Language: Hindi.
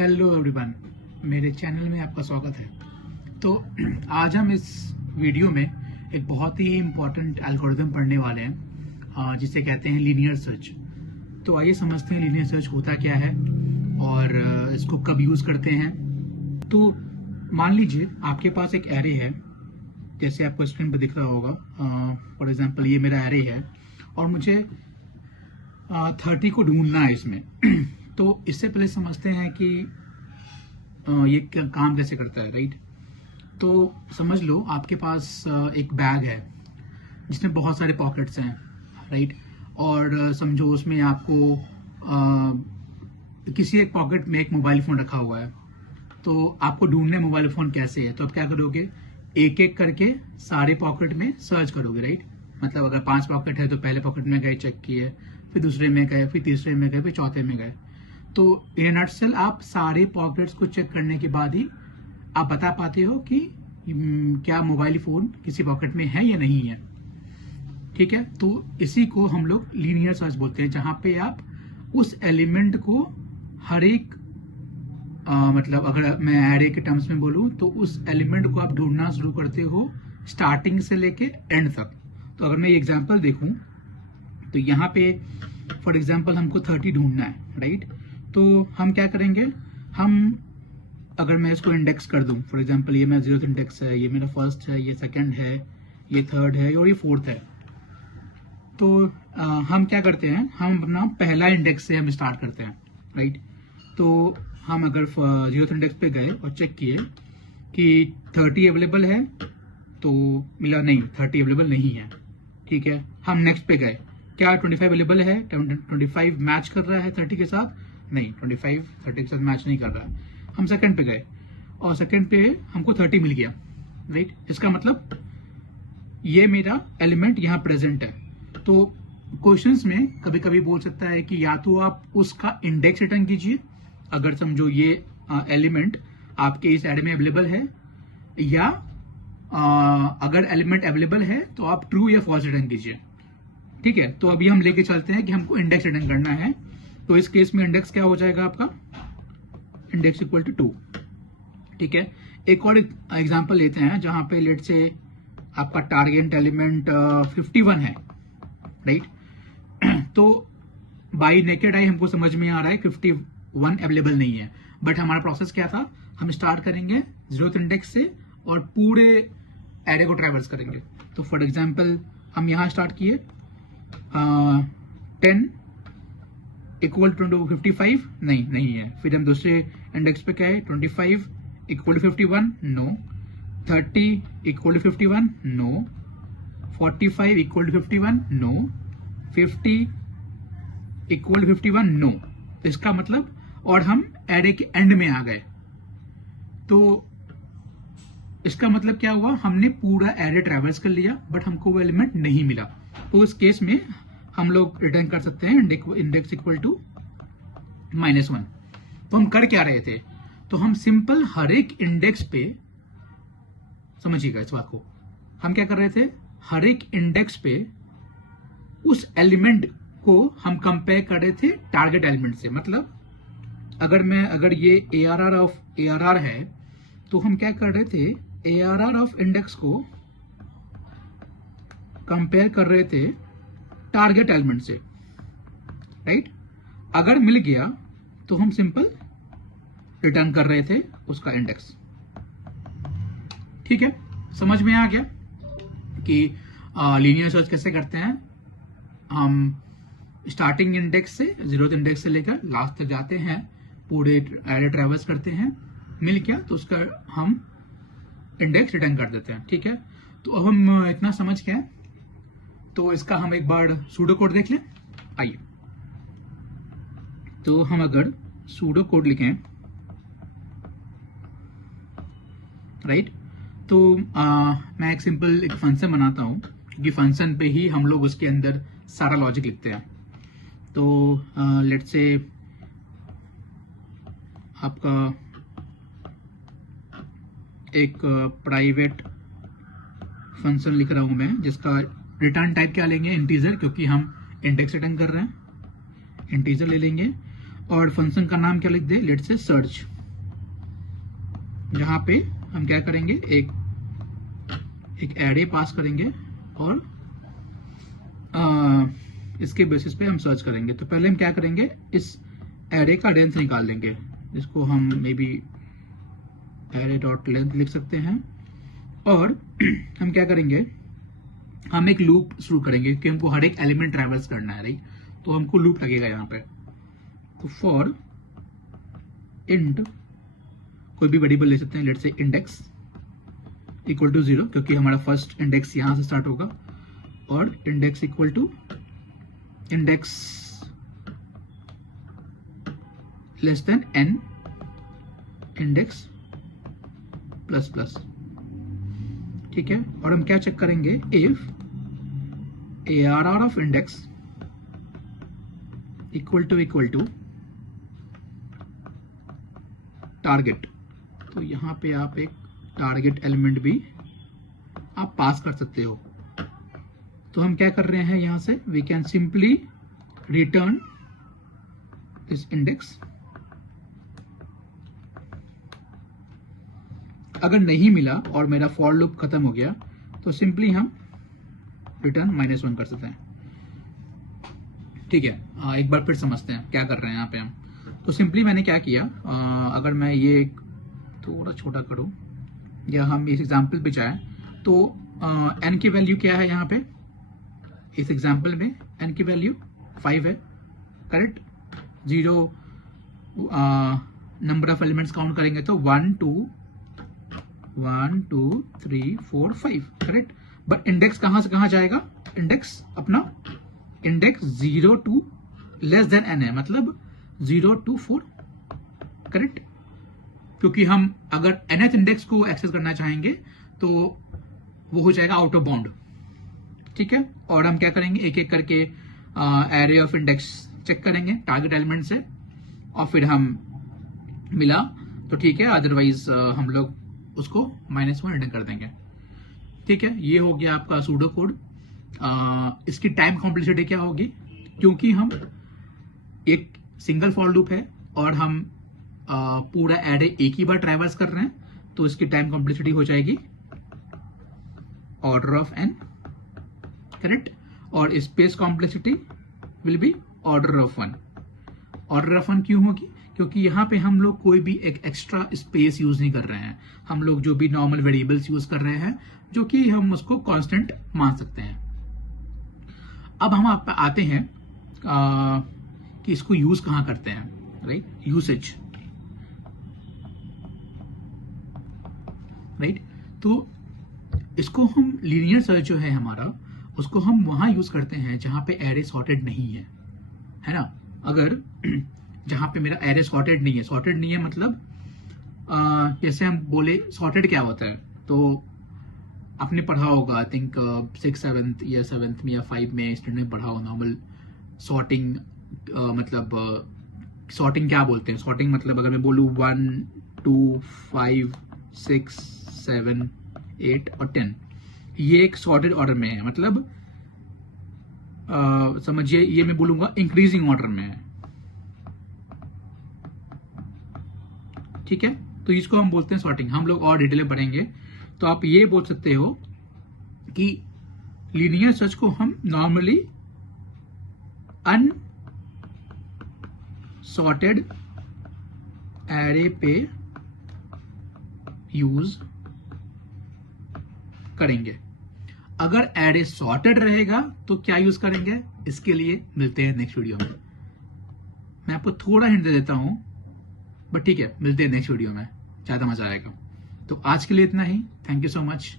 हेलो एवरीवन, मेरे चैनल में आपका स्वागत है। तो आज हम इस वीडियो में एक बहुत ही इम्पोर्टेंट एल्गोरिथम पढ़ने वाले हैं जिसे कहते हैं लीनियर सर्च। तो आइए समझते हैं लीनियर सर्च होता क्या है और इसको कब यूज़ करते हैं। तो मान लीजिए आपके पास एक एरे है, जैसे आपको स्क्रीन पर दिख रहा होगा। फॉर एग्जांपल ये मेरा एरे है और मुझे 30 को ढूंढना है इसमें। तो इससे पहले समझते हैं कि ये काम कैसे करता है, राइट। तो समझ लो आपके पास एक बैग है जिसमें बहुत सारे पॉकेट्स हैं, राइट। और समझो उसमें आपको किसी एक पॉकेट में एक मोबाइल फ़ोन रखा हुआ है। तो आपको ढूंढना है मोबाइल फ़ोन कैसे है। तो आप क्या करोगे, एक एक करके सारे पॉकेट में सर्च करोगे, राइट। मतलब अगर 5 पॉकेट है तो पहले पॉकेट में गए, चेक किए, फिर दूसरे में गए, फिर तीसरे में गए, फिर चौथे में गए। तो इन नटसेल आप सारे पॉकेट्स को चेक करने के बाद ही आप बता पाते हो कि क्या मोबाइल फोन किसी पॉकेट में है या नहीं है, ठीक है। तो इसी को हम लोग लीनियर सर्च बोलते हैं, जहां पे आप उस एलिमेंट को हर एक मतलब अगर मैं एरे के टर्म्स में बोलूं तो उस एलिमेंट को आप ढूंढना शुरू करते हो स्टार्टिंग से लेके एंड तक। तो अगर मैं ये एग्जांपल देखूं तो यहाँ पे फॉर एग्जांपल हमको 30 ढूंढना है, राइट। तो हम क्या करेंगे, हम अगर मैं इसको इंडेक्स कर दूं, फॉर एग्जांपल ये मेरा 0th इंडेक्स है, ये मेरा फर्स्ट है, ये सेकंड है, ये थर्ड है और ये फोर्थ है। तो हम क्या करते हैं, हम अपना पहला इंडेक्स से हम स्टार्ट करते हैं, राइट। तो हम अगर 0th इंडेक्स पे गए और चेक किए कि 30 अवेलेबल है, तो मिला नहीं, 30 अवेलेबल नहीं है, ठीक है। हम नेक्स्ट पे गए, क्या 25 अवेलेबल है, 25 मैच कर रहा है 30 के साथ, नहीं, 25 30 के साथ मैच नहीं कर रहा है। हम सेकंड पे गए और सेकंड पे हमको 30 मिल गया, राइट। इसका मतलब ये मेरा एलिमेंट यहाँ प्रेजेंट है। तो क्वेश्चंस में कभी कभी बोल सकता है कि या तो आप उसका इंडेक्स रिटर्न कीजिए, अगर समझो ये एलिमेंट आपके इस एरे में अवेलेबल है, या अगर एलिमेंट अवेलेबल है तो आप ट्रू या फॉल्स रिटर्न कीजिए, ठीक है। तो अभी हम लेके चलते हैं कि हमको इंडेक्स रिटर्न करना है। तो इस केस में इंडेक्स क्या हो जाएगा आपका, इंडेक्स इक्वल टू 2, ठीक है। एक और एग्जांपल लेते हैं जहां पे लेट से आपका टारगेट एलिमेंट 51 है, राइट। तो बाय नेकेड आई हमको समझ में आ रहा है 51 अवेलेबल नहीं है, बट हमारा प्रोसेस क्या था, हम स्टार्ट करेंगे 0th इंडेक्स से और पूरे एरे को ट्रैवर्स करेंगे। तो फॉर एग्जांपल हम यहां स्टार्ट किए 10 इक्वल टू 55, नहीं है। फिर हम दूसरे इंडेक्स पे गए, 25 equal to 51, no. 30 equal to 51, no. 45 equal to 51, no. 50 equal to 51, no. इसका मतलब, और हम एरे के एंड में आ गए। तो इसका मतलब क्या हुआ, हमने पूरा एरे ट्रैवर्स कर लिया बट हमको वो एलिमेंट नहीं मिला। तो इस केस में हम लोग रिटर्न कर सकते हैं इंडेक्स इक्वल टू -1। तो हम कर क्या रहे थे, तो हम सिंपल हर एक इंडेक्स पे, समझिएगा इस बात को, हम क्या कर रहे थे, हर एक इंडेक्स पे उस एलिमेंट को हम कंपेयर कर रहे थे टारगेट एलिमेंट से। मतलब अगर ये ARR ऑफ ARR है तो हम क्या कर रहे थे, ARR ऑफ इंडेक्स को कंपेयर कर रहे थे टारगेट एलिमेंट से, राइट। अगर मिल गया तो हम सिंपल रिटर्न कर रहे थे उसका इंडेक्स, ठीक है। समझ में आ गया कि लीनियर सर्च कैसे करते हैं। हम स्टार्टिंग इंडेक्स से 0th इंडेक्स से लेकर लास्ट तक जाते हैं, पूरे एरे ट्रैवर्स करते हैं, मिल गया तो उसका हम इंडेक्स रिटर्न कर देते हैं, ठीक है। तो अब हम इतना समझ गए, तो इसका हम एक बार सूडो कोड देख लें, आइए। तो हम अगर सूडो कोड लिखें, राइट, तो मैं एक सिंपल एक फंक्शन बनाता हूं, क्योंकि फंक्शन पे ही हम लोग उसके अंदर सारा लॉजिक लिखते हैं। तो लेट्स से आपका एक प्राइवेट फंक्शन लिख रहा हूं मैं, जिसका रिटर्न टाइप क्या लेंगे, इंटीजर, क्योंकि हम इंडेक्स रिटर्न कर रहे हैं, इंटीजर ले लेंगे। और फंक्शन का नाम क्या लिख दे, लेट्स से सर्च, जहां पे हम क्या करेंगे, एक एरे पास करेंगे और इसके बेसिस पे हम सर्च करेंगे। तो पहले हम क्या करेंगे, इस एरे का लेंथ निकाल देंगे, जिसको हम may be array dot length लिख सकते हैं। और हम क्या करेंगे, हम एक लूप शुरू करेंगे कि हमको हर एक एलिमेंट ट्रैवर्स करना है, राइट। तो हमको लूप लगेगा यहाँ पे। तो फॉर इंट, कोई भी वेरिएबल ले सकते हैं, let's say index equal to 0, क्योंकि हमारा फर्स्ट इंडेक्स यहां से स्टार्ट होगा, और index equal to index less than n index plus plus, ठीक है। और हम क्या चेक करेंगे, if ARR of index equal to target. तो यहां पे आप एक टारगेट एलिमेंट भी आप पास कर सकते हो। तो हम क्या कर रहे हैं, यहां से we can simply return this index. अगर नहीं मिला और मेरा फॉर लूप खत्म हो गया तो सिंपली हम रिटर्न -1 कर सकते हैं, ठीक है। एक बार फिर समझते हैं क्या कर रहे हैं यहाँ पे हम। तो सिंपली मैंने क्या किया, अगर मैं ये थोड़ा छोटा करूं या हम इस एग्जाम्पल पे जाएं, तो n की वैल्यू क्या है यहाँ पे, इस एग्जाम्पल में n की वैल्यू 5 है, correct. 0 number of elements count करेंगे तो 1 2 3 4 5, करेक्ट। बट इंडेक्स कहां से कहां जाएगा, इंडेक्स अपना index 0 to less than n है, मतलब 0 to 4, करेक्ट। क्योंकि हम अगर nth इंडेक्स को एक्सेस करना चाहेंगे तो वो हो जाएगा आउट ऑफ बाउंड, ठीक है। और हम क्या करेंगे, एक एक करके एरे ऑफ इंडेक्स चेक करेंगे टारगेट एलिमेंट से, और फिर हम मिला तो ठीक है, अदरवाइज हम लोग उसको -1 रिटर्न कर देंगे, ठीक है। ये हो गया आपका सूडो कोड। इसकी टाइम कॉम्प्लेक्सिटी क्या होगी, क्योंकि हम एक सिंगल फॉर लूप है और हम पूरा एरे एक ही बार ट्रैवर्स कर रहे हैं, तो इसकी टाइम कॉम्प्लेक्सिटी हो जाएगी ऑर्डर ऑफ n, करेक्ट। और space complexity will be order of 1। Order of 1 क्यों होगी, क्योंकि यहाँ पे हम लोग कोई भी एक एक्स्ट्रा स्पेस यूज नहीं कर रहे हैं, हम लोग जो भी नॉर्मल वेरिएबल्स यूज कर रहे हैं, जो कि हम उसको कांस्टेंट मान सकते हैं। अब हम आप आते हैं कि इसको यूज कहां करते हैं, राइट, यूसेज, राइट। तो इसको हम लीनियर सर्च जो है हमारा, उसको हम वहां यूज करते हैं जहां पे एरे सॉर्टेड नहीं है ना। अगर जहां पे मेरा एरे सॉर्टेड नहीं है मतलब जैसे हम बोले सॉर्टेड क्या होता है, तो आपने पढ़ा होगा, आई थिंक 6th 7th या 7th में या 5 में स्टूडेंट ने पढ़ा होगा नॉर्मल सॉर्टिंग। मतलब सॉर्टिंग क्या बोलते हैं, सॉर्टिंग मतलब अगर मैं बोलूँ 1 2 5 6 7 8 और 10, ये एक सॉर्टेड ऑर्डर में है, मतलब समझिए ये मैं बोलूंगा इंक्रीजिंग ऑर्डर में है, ठीक है। तो इसको हम बोलते हैं सॉर्टिंग। हम लोग और डिटेल में पढ़ेंगे। तो आप ये बोल सकते हो कि लीनियर सर्च को हम नॉर्मली अनसॉर्टेड एरे पे यूज करेंगे। अगर एरे सॉर्टेड रहेगा तो क्या यूज करेंगे, इसके लिए मिलते हैं नेक्स्ट वीडियो में। मैं आपको थोड़ा हिंट दे देता हूं, बट ठीक है, मिलते हैं नेक्स्ट वीडियो में, ज्यादा मजा आएगा। तो आज के लिए इतना ही। Thank you so much.